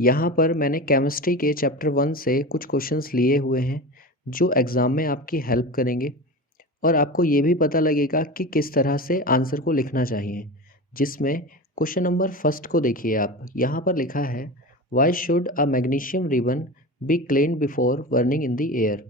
यहाँ पर मैंने केमिस्ट्री के चैप्टर 1 से कुछ क्वेश्चंस लिए हुए हैं जो एग्ज़ाम में आपकी हेल्प करेंगे और आपको ये भी पता लगेगा कि किस तरह से आंसर को लिखना चाहिए। जिसमें क्वेश्चन नंबर फर्स्ट को देखिए आप, यहाँ पर लिखा है why should a magnesium ribbon be cleaned before burning in the air.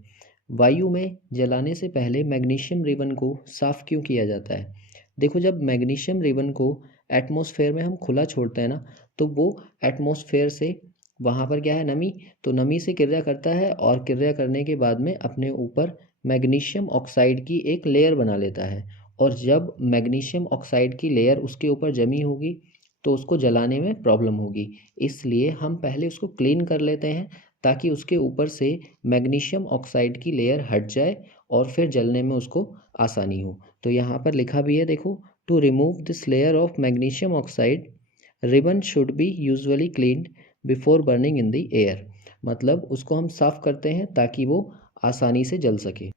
वायु में जलाने से पहले मैग्नीशियम रिबन को साफ़ क्यों किया जाता है। देखो, जब मैग्नीशियम रिबन को एटमॉस्फेयर में हम खुला छोड़ते हैं ना, तो वो एटमॉस्फेयर से वहाँ पर क्या है, नमी, तो नमी से क्रिया करता है और क्रिया करने के बाद में अपने ऊपर मैग्नीशियम ऑक्साइड की एक लेयर बना लेता है। और जब मैग्नीशियम ऑक्साइड की लेयर उसके ऊपर जमी होगी तो उसको जलाने में प्रॉब्लम होगी। इसलिए हम पहले उसको क्लीन कर लेते हैं ताकि उसके ऊपर से मैग्नीशियम ऑक्साइड की लेयर हट जाए और फिर जलने में उसको आसानी हो। तो यहाँ पर लिखा भी है, देखो, to remove this layer of magnesium oxide ribbon should be usually cleaned before burning in the air. मतलब उसको हम साफ़ करते हैं ताकि वो आसानी से जल सके।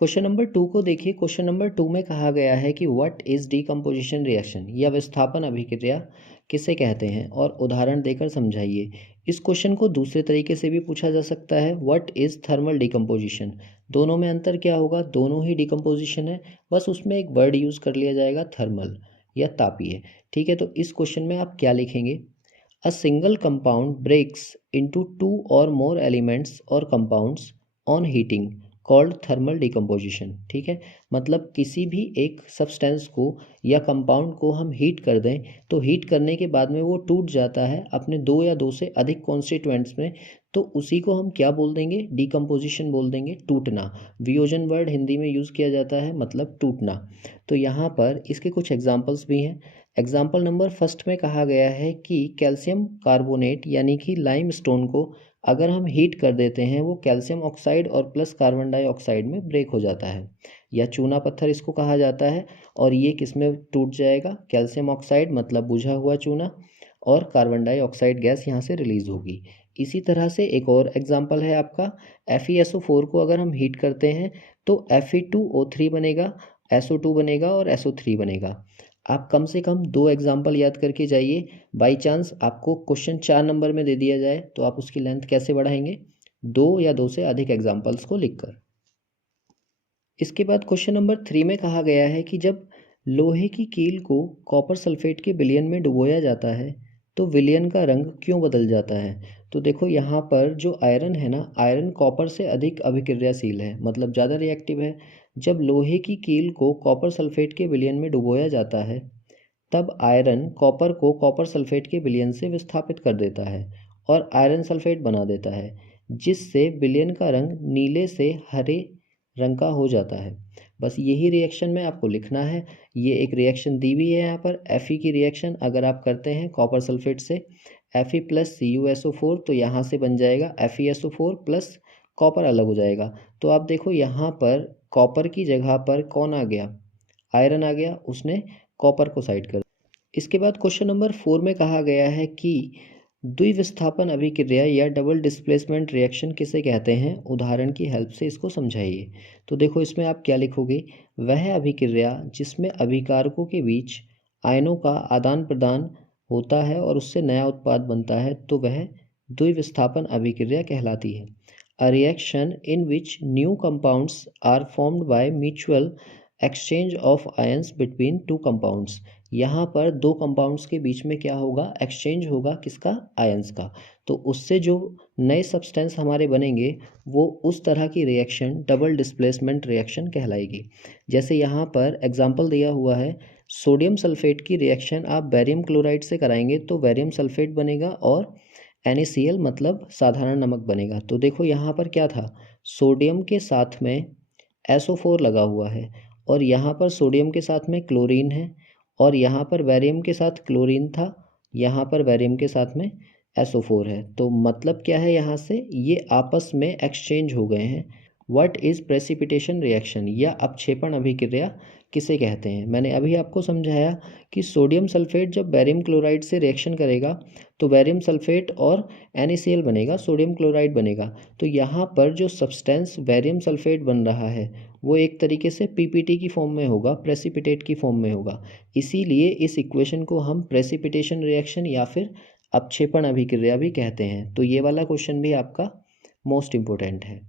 क्वेश्चन नंबर 2 को देखिए। क्वेश्चन नंबर 2 में कहा गया है कि व्हाट इज़ डीकम्पोजिशन रिएक्शन, या विस्थापन अभिक्रिया किसे कहते हैं, और उदाहरण देकर समझाइए। इस क्वेश्चन को दूसरे तरीके से भी पूछा जा सकता है, व्हाट इज़ थर्मल डीकम्पोजिशन। दोनों में अंतर क्या होगा, दोनों ही डीकम्पोजिशन है, बस उसमें एक वर्ड यूज़ कर लिया जाएगा थर्मल या तापीय। ठीक है, तो इस क्वेश्चन में आप क्या लिखेंगे। A single compound breaks into two और मोर एलिमेंट्स और compounds on heating called thermal decomposition. ठीक है, मतलब किसी भी एक सब्सटेंस को या कंपाउंड को हम हीट कर दें तो हीट करने के बाद में वो टूट जाता है अपने दो या दो से अधिक कॉन्स्टिट्यूएंट्स में, तो उसी को हम क्या बोल देंगे, डिकम्पोजिशन बोल देंगे, टूटना। वियोजन वर्ड हिंदी में यूज़ किया जाता है, मतलब टूटना। तो यहाँ पर इसके कुछ एग्जाम्पल्स भी हैं। एग्जाम्पल नंबर फर्स्ट में कहा गया है कि कैल्शियम कार्बोनेट यानी कि लाइम स्टोन को अगर हम हीट कर देते हैं वो कैल्शियम ऑक्साइड और प्लस कार्बन डाइऑक्साइड में ब्रेक हो जाता है, या चूना पत्थर इसको कहा जाता है। और ये किस में टूट जाएगा, कैल्शियम ऑक्साइड मतलब बुझा हुआ चूना, और कार्बन डाइऑक्साइड गैस यहाँ से रिलीज होगी। इसी तरह से एक और एग्जांपल है आपका, FeSO4 को अगर हम हीट करते हैं तो Fe2O3 बनेगा, SO2 बनेगा और SO3 बनेगा। आप कम से कम दो एग्जाम्पल याद करके जाइए। बाई चांस आपको क्वेश्चन 4 नंबर में दे दिया जाए तो आप उसकी लेंथ कैसे बढ़ाएंगे, दो या दो से अधिक एग्जाम्पल्स को लिखकर। इसके बाद क्वेश्चन नंबर 3 में कहा गया है कि जब लोहे की कील को कॉपर सल्फेट के विलयन में डुबोया जाता है तो विलयन का रंग क्यों बदल जाता है। तो देखो, यहाँ पर जो आयरन है ना, आयरन कॉपर से अधिक अभिक्रियाशील है, मतलब ज़्यादा रिएक्टिव है। जब लोहे की कील को कॉपर सल्फेट के विलयन में डुबोया जाता है तब आयरन कॉपर को कॉपर सल्फेट के विलयन से विस्थापित कर देता है और आयरन सल्फेट बना देता है, जिससे विलयन का रंग नीले से हरे रंग का हो जाता है। बस यही रिएक्शन में आपको लिखना है। ये एक रिएक्शन दी हुई है यहाँ पर, Fe की रिएक्शन अगर आप करते हैं कॉपर सल्फेट से Fe प्लस CuSO4 तो यहाँ से बन जाएगा FeSO4 प्लस कॉपर अलग हो जाएगा। तो आप देखो यहाँ पर कॉपर की जगह पर कौन आ गया, आयरन आ गया, उसने कॉपर को साइड कर। इसके बाद क्वेश्चन नंबर 4 में कहा गया है कि द्विविस्थापन अभिक्रिया या डबल डिस्प्लेसमेंट रिएक्शन किसे कहते हैं, उदाहरण की हेल्प से इसको समझाइए। तो देखो, इसमें आप क्या लिखोगे, वह अभिक्रिया जिसमें अभिकारकों के बीच आयनों का आदान प्रदान होता है और उससे नया उत्पाद बनता है तो वह द्विविस्थापन अभिक्रिया कहलाती है। A reaction in which new compounds are formed by mutual exchange of ions between two compounds. यहाँ पर दो कंपाउंड्स के बीच में क्या होगा, एक्सचेंज होगा, किसका, आयंस का। तो उससे जो नए सब्सटेंस हमारे बनेंगे वो उस तरह की रिएक्शन डबल डिस्प्लेसमेंट रिएक्शन कहलाएगी। जैसे यहाँ पर एग्जांपल दिया हुआ है, सोडियम सल्फेट की रिएक्शन आप बैरियम क्लोराइड से कराएंगे तो बैरियम सल्फेट बनेगा और NaCl मतलब साधारण नमक बनेगा। तो देखो यहाँ पर क्या था, सोडियम के साथ में SO4 लगा हुआ है और यहाँ पर सोडियम के साथ में क्लोरीन है और यहाँ पर बैरियम के साथ क्लोरीन था, यहाँ पर बैरियम के साथ में SO4 है। तो मतलब क्या है, यहाँ से ये आपस में एक्सचेंज हो गए हैं। व्हाट इज़ प्रेसिपिटेशन रिएक्शन, या अपक्षेपण अभिक्रिया किसे कहते हैं। मैंने अभी आपको समझाया कि सोडियम सल्फेट जब बैरियम क्लोराइड से रिएक्शन करेगा तो बैरियम सल्फेट और NaCl बनेगा, सोडियम क्लोराइड बनेगा। तो यहाँ पर जो सब्सटेंस बैरियम सल्फेट बन रहा है वो एक तरीके से PPT की फॉर्म में होगा, प्रेसिपिटेट की फॉर्म में होगा। इसीलिए इस इक्वेशन को हम प्रेसिपिटेशन रिएक्शन या फिर अपक्षेपण अभिक्रिया भी कहते हैं। तो ये वाला क्वेश्चन भी आपका मोस्ट इम्पोर्टेंट है।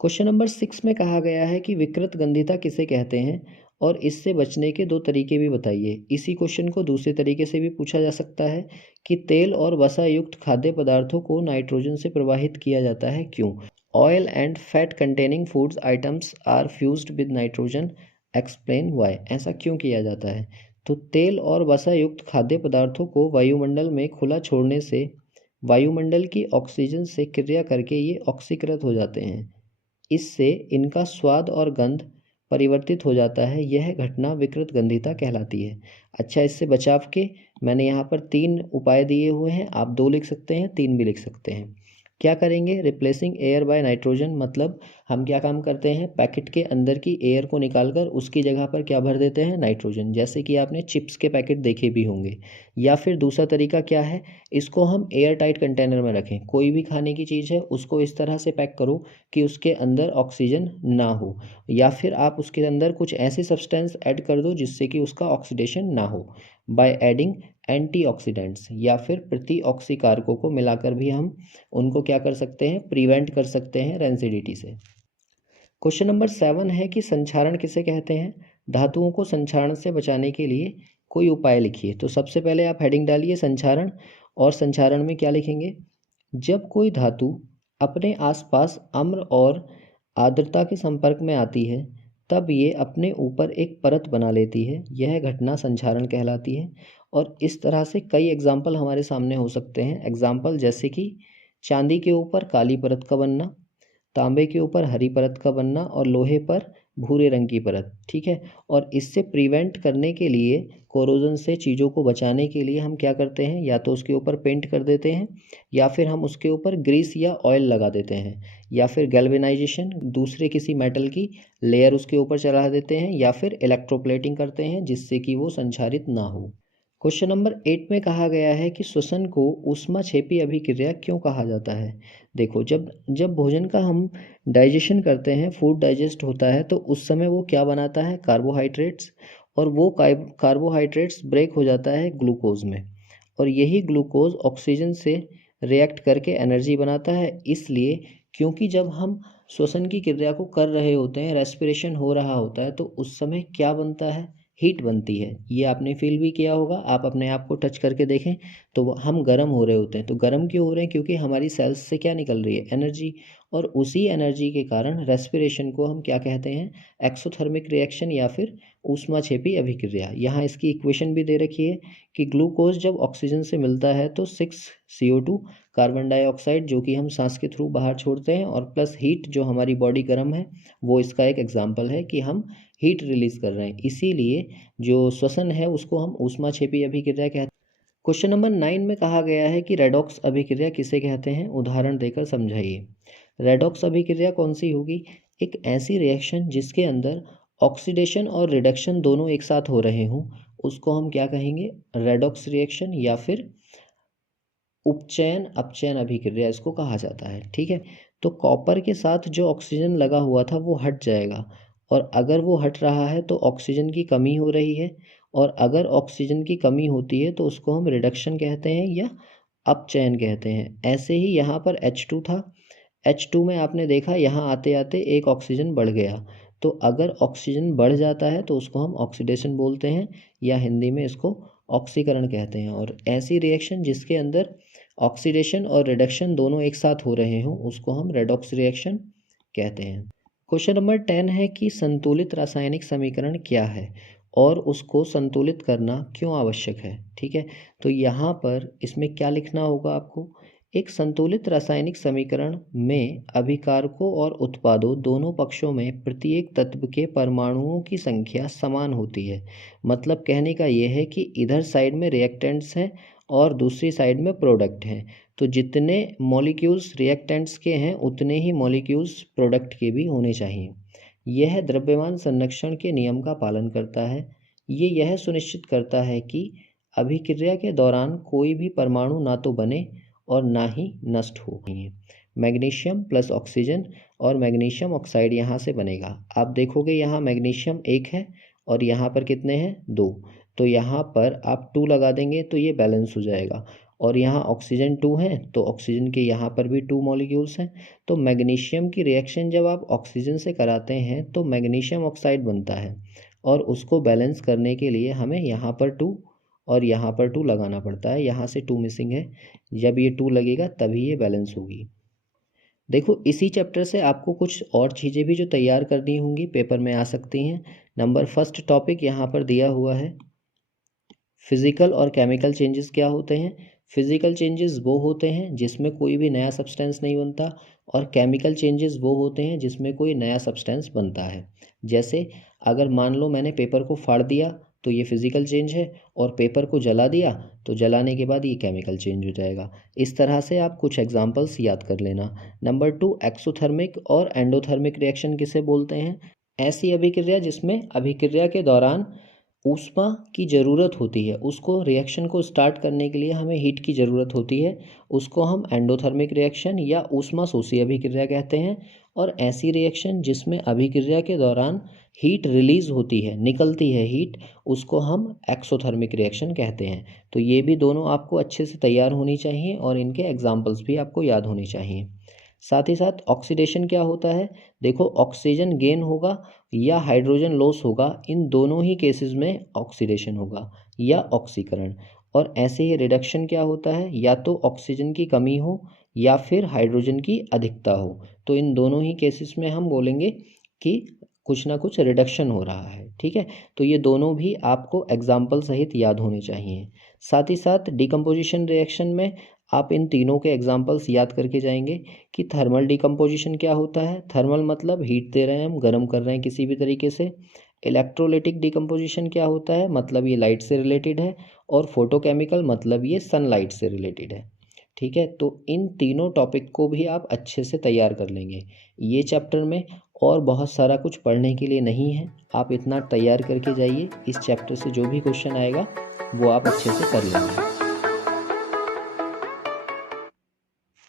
क्वेश्चन नंबर 6 में कहा गया है कि विकृत गंधिता किसे कहते हैं और इससे बचने के 2 तरीके भी बताइए। इसी क्वेश्चन को दूसरे तरीके से भी पूछा जा सकता है कि तेल और वसा युक्त खाद्य पदार्थों को नाइट्रोजन से प्रवाहित किया जाता है क्यों? Oil and fat containing foods items are flushed with nitrogen, explain why. ऐसा क्यों किया जाता है? तो तेल और वसा युक्त खाद्य पदार्थों को वायुमंडल में खुला छोड़ने से वायुमंडल की ऑक्सीजन से क्रिया करके ये ऑक्सीकृत हो जाते हैं। इससे इनका स्वाद और गंध परिवर्तित हो जाता है। यह घटना विकृत गंधिता कहलाती है। अच्छा, इससे बचाव के मैंने यहाँ पर 3 उपाय दिए हुए हैं। आप 2 लिख सकते हैं, 3 भी लिख सकते हैं। क्या करेंगे? रिप्लेसिंग एयर बाय नाइट्रोजन, मतलब हम क्या काम करते हैं, पैकेट के अंदर की एयर को निकालकर उसकी जगह पर क्या भर देते हैं, नाइट्रोजन। जैसे कि आपने चिप्स के पैकेट देखे भी होंगे। या फिर दूसरा तरीका क्या है, इसको हम एयर टाइट कंटेनर में रखें। कोई भी खाने की चीज़ है उसको इस तरह से पैक करो कि उसके अंदर ऑक्सीजन ना हो, या फिर आप उसके अंदर कुछ ऐसे सब्सटेंस ऐड कर दो जिससे कि उसका ऑक्सीडेशन ना हो। बाय एडिंग एंटीऑक्सीडेंट्स या फिर प्रतिऑक्सीकारकों को मिलाकर भी हम उनको क्या कर सकते हैं, प्रिवेंट कर सकते हैं रेंसिडिटी से। क्वेश्चन नंबर 7 है कि संक्षारण किसे कहते हैं? धातुओं को संक्षारण से बचाने के लिए कोई उपाय लिखिए। तो सबसे पहले आप हेडिंग डालिए संक्षारण, और संक्षारण में क्या लिखेंगे? जब कोई धातु अपने आसपास आम्ल और आर्द्रता के संपर्क में आती है तब ये अपने ऊपर एक परत बना लेती है। यह घटना संक्षारण कहलाती है। और इस तरह से कई एग्जाम्पल हमारे सामने हो सकते हैं। एग्जाम्पल जैसे कि चांदी के ऊपर काली परत का बनना, तांबे के ऊपर हरी परत का बनना और लोहे पर भूरे रंग की परत। ठीक है। और इससे प्रिवेंट करने के लिए, कोरोजन से चीज़ों को बचाने के लिए हम क्या करते हैं, या तो उसके ऊपर पेंट कर देते हैं, या फिर हम उसके ऊपर ग्रीस या ऑयल लगा देते हैं, या फिर गैल्वेनाइजेशन, दूसरे किसी मेटल की लेयर उसके ऊपर चढ़ा देते हैं, या फिर इलेक्ट्रोप्लेटिंग करते हैं जिससे कि वो संक्षारित ना हो। क्वेश्चन नंबर 8 में कहा गया है कि श्वसन को ऊष्माक्षेपी अभिक्रिया क्यों कहा जाता है? देखो, जब जब भोजन का हम डाइजेशन करते हैं, फूड डाइजेस्ट होता है, तो उस समय वो क्या बनाता है, कार्बोहाइड्रेट्स। और वो कार्बोहाइड्रेट्स ब्रेक हो जाता है ग्लूकोज में, और यही ग्लूकोज ऑक्सीजन से रिएक्ट करके एनर्जी बनाता है। इसलिए क्योंकि जब हम श्वसन की क्रिया को कर रहे होते हैं, रेस्पिरेशन हो रहा होता है, तो उस समय क्या बनता है, हीट बनती है। ये आपने फील भी किया होगा, आप अपने आप को टच करके देखें तो हम गर्म हो रहे होते हैं। तो गर्म क्यों हो रहे हैं? क्योंकि हमारी सेल्स से क्या निकल रही है, एनर्जी। और उसी एनर्जी के कारण रेस्पिरेशन को हम क्या कहते हैं, एक्सोथर्मिक रिएक्शन या फिर ऊष्माक्षेपी अभिक्रिया। यहाँ इसकी इक्वेशन भी दे रखी है कि ग्लूकोज जब ऑक्सीजन से मिलता है तो 6CO2 कार्बन डाइऑक्साइड, जो कि हम सांस के थ्रू बाहर छोड़ते हैं, और प्लस हीट, जो हमारी बॉडी गर्म है, वो इसका एक एग्जाम्पल है कि हम हीट रिलीज कर रहे हैं। इसीलिए जो श्वसन है उसको हम ऊष्माक्षेपी अभिक्रिया कहते हैं। क्वेश्चन नंबर 9 में कहा गया है कि रेडॉक्स अभिक्रिया किसे कहते हैं? उदाहरण देकर समझाइए। रेडॉक्स अभिक्रिया कौन सी होगी? एक ऐसी रिएक्शन जिसके अंदर ऑक्सीडेशन और रिडक्शन दोनों एक साथ हो रहे हों, उसको हम क्या कहेंगे, रेडॉक्स रिएक्शन, या फिर उपचयन अपचयन अभिक्रिया इसको कहा जाता है। ठीक है। तो कॉपर के साथ जो ऑक्सीजन लगा हुआ था वो हट जाएगा, और अगर वो हट रहा है तो ऑक्सीजन की कमी हो रही है, और अगर ऑक्सीजन की कमी होती है तो उसको हम रिडक्शन कहते हैं या अपचयन कहते हैं। ऐसे ही यहाँ पर H2 था, H2 में आपने देखा यहाँ आते आते एक ऑक्सीजन बढ़ गया। तो अगर ऑक्सीजन बढ़ जाता है तो उसको हम ऑक्सीडेशन बोलते हैं, या हिंदी में इसको ऑक्सीकरण कहते हैं। और ऐसी रिएक्शन जिसके अंदर ऑक्सीडेशन और रिडक्शन दोनों एक साथ हो रहे हों उसको हम रेडॉक्स रिएक्शन कहते हैं। क्वेश्चन नंबर 10 है कि संतुलित रासायनिक समीकरण क्या है और उसको संतुलित करना क्यों आवश्यक है? ठीक है। तो यहाँ पर इसमें क्या लिखना होगा आपको, एक संतुलित रासायनिक समीकरण में अभिकारकों और उत्पादों दोनों पक्षों में प्रत्येक तत्व के परमाणुओं की संख्या समान होती है। मतलब कहने का यह है कि इधर साइड में रिएक्टेंट्स हैं और दूसरी साइड में प्रोडक्ट हैं। तो जितने मॉलिक्यूल्स रिएक्टेंट्स के हैं उतने ही मॉलिक्यूल्स प्रोडक्ट के भी होने चाहिए। यह द्रव्यमान संरक्षण के नियम का पालन करता है। यह सुनिश्चित करता है कि अभिक्रिया के दौरान कोई भी परमाणु ना तो बने और ना ही नष्ट हो। मैग्नीशियम प्लस ऑक्सीजन और मैग्नीशियम ऑक्साइड यहाँ से बनेगा। आप देखोगे यहाँ मैग्नीशियम 1 है और यहाँ पर कितने हैं, 2। तो यहाँ पर आप 2 लगा देंगे तो ये बैलेंस हो जाएगा। और यहाँ ऑक्सीजन 2 है तो ऑक्सीजन के यहाँ पर भी 2 मॉलिक्यूल्स हैं। तो मैग्नीशियम की रिएक्शन जब आप ऑक्सीजन से कराते हैं तो मैग्नीशियम ऑक्साइड बनता है, और उसको बैलेंस करने के लिए हमें यहाँ पर 2 और यहाँ पर 2 लगाना पड़ता है। यहाँ से 2 मिसिंग है, जब ये 2 लगेगा तभी ये बैलेंस होगी। देखो इसी चैप्टर से आपको कुछ और चीज़ें भी जो तैयार करनी होंगी पेपर में आ सकती हैं। नंबर फर्स्ट टॉपिक यहाँ पर दिया हुआ है, फिज़िकल और केमिकल चेंजेस क्या होते हैं। फिज़िकल चेंजेस वो होते हैं जिसमें कोई भी नया सब्सटेंस नहीं बनता, और केमिकल चेंजेस वो होते हैं जिसमें कोई नया सब्सटेंस बनता है। जैसे अगर मान लो मैंने पेपर को फाड़ दिया तो ये फिज़िकल चेंज है, और पेपर को जला दिया तो जलाने के बाद ये केमिकल चेंज हो जाएगा। इस तरह से आप कुछ एग्जांपल्स याद कर लेना। नंबर 2, एक्सोथर्मिक और एंडोथर्मिक रिएक्शन किसे बोलते हैं। ऐसी अभिक्रिया जिसमें अभिक्रिया के दौरान ऊष्मा की ज़रूरत होती है, उसको रिएक्शन को स्टार्ट करने के लिए हमें हीट की ज़रूरत होती है, उसको हम एंडोथर्मिक रिएक्शन या ऊष्मा शोषी अभिक्रिया कहते हैं। और ऐसी रिएक्शन जिसमें अभिक्रिया के दौरान हीट रिलीज़ होती है, निकलती है हीट, उसको हम एक्सोथर्मिक रिएक्शन कहते हैं। तो ये भी दोनों आपको अच्छे से तैयार होनी चाहिए और इनके एग्जाम्पल्स भी आपको याद होने चाहिए। साथ ही साथ ऑक्सीडेशन क्या होता है। देखो ऑक्सीजन गेन होगा या हाइड्रोजन लॉस होगा, इन दोनों ही केसेस में ऑक्सीडेशन होगा या ऑक्सीकरण। और ऐसे ही रिडक्शन क्या होता है, या तो ऑक्सीजन की कमी हो या फिर हाइड्रोजन की अधिकता हो। तो इन दोनों ही केसेस में हम बोलेंगे कि कुछ ना कुछ रिडक्शन हो रहा है। ठीक है, तो ये दोनों भी आपको एग्जाम्पल सहित याद होने चाहिए। साथ ही साथ डिकम्पोजिशन रिएक्शन में आप इन तीनों के एग्जाम्पल्स याद करके जाएंगे कि थर्मल डिकम्पोजिशन क्या होता है। थर्मल मतलब हीट दे रहे हैं, हम गर्म कर रहे हैं किसी भी तरीके से। इलेक्ट्रोलिटिक डिकम्पोजिशन क्या होता है, मतलब ये लाइट से रिलेटेड है। और फोटोकेमिकल मतलब ये सनलाइट से रिलेटेड है। ठीक है, तो इन तीनों टॉपिक को भी आप अच्छे से तैयार कर लेंगे। ये चैप्टर में और बहुत सारा कुछ पढ़ने के लिए नहीं है, आप इतना तैयार करके जाइए। इस चैप्टर से जो भी क्वेश्चन आएगा वो आप अच्छे से कर लेंगे।